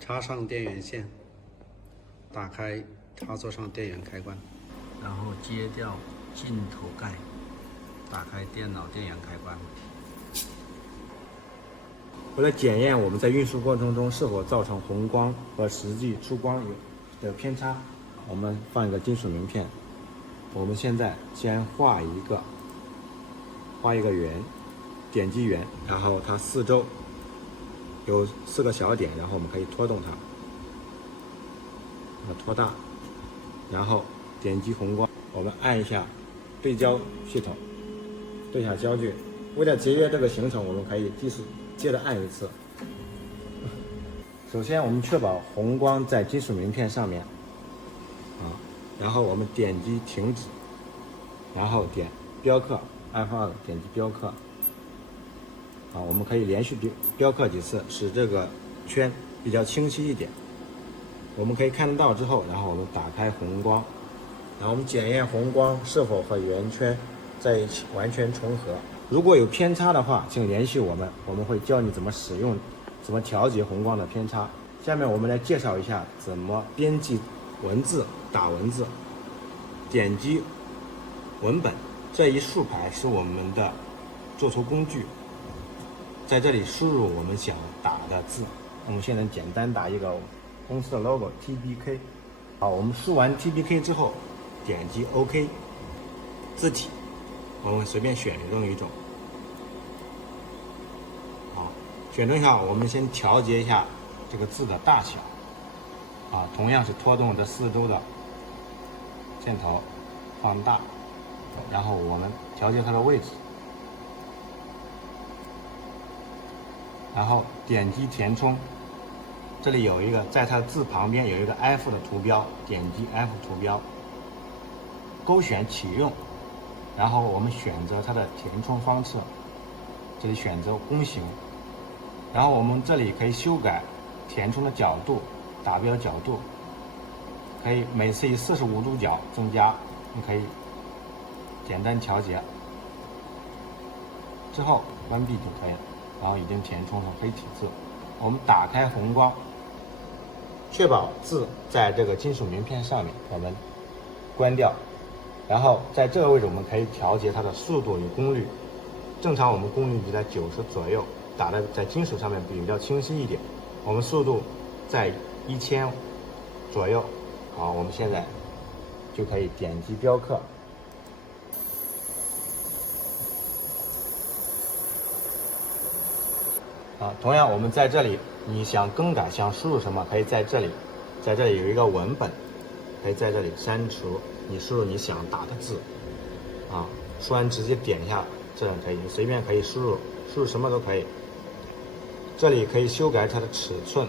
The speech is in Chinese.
插上电源线，打开插座上电源开关，然后揭掉镜头盖，打开电脑电源开关。为了检验我们在运输过程中是否造成红光和实际出光的偏差，我们放一个金属名片。我们现在先画一个圆，点击圆，然后它四周有4个小点，然后我们可以拖动它，拖大，然后点击红光，我们按一下对焦系统，对一下焦距。为了节约这个行程，我们可以接着按一次。首先，我们确保红光在金属名片上面，然后我们点击停止，然后点标刻，按号点击标刻。我们可以连续标刻几次，使这个圈比较清晰一点。我们可以看得到之后，然后我们打开红光，然后我们检验红光是否和圆圈在一起完全重合。如果有偏差的话，请联系我们，我们会教你怎么使用、怎么调节红光的偏差。下面我们来介绍一下怎么编辑文字、打文字。点击文本，这一竖排是我们的做图工具，在这里输入我们想打的字。我们现在简单打一个公司的 logo TBK。好，我们输完 TBK 之后，点击 OK。字体我们随便选任一种。好，选中以后，我们先调节一下这个字的大小。同样是拖动这四周的箭头放大，然后我们调节它的位置，然后点击填充。这里有一个，在它字旁边有一个 F 的图标，点击 F 图标，勾选启用，然后我们选择它的填充方式，这里选择弓形，然后我们这里可以修改填充的角度，打标角度，可以每次以45度角增加，你可以简单调节，之后关闭就可以了。然后已经填充成黑体字。我们打开红光，确保字在这个金属名片上面，我们关掉，然后在这个位置我们可以调节它的速度与功率。正常我们功率比在90左右，打的在金属上面比较清晰一点。我们速度在1000左右。好，我们现在就可以点击标刻。同样我们在这里，你想更改、想输入什么，可以在这里有一个文本，可以在这里删除你输入你想打的字。输完直接点一下，这样可以，你随便可以输入什么都可以。这里可以修改它的尺寸，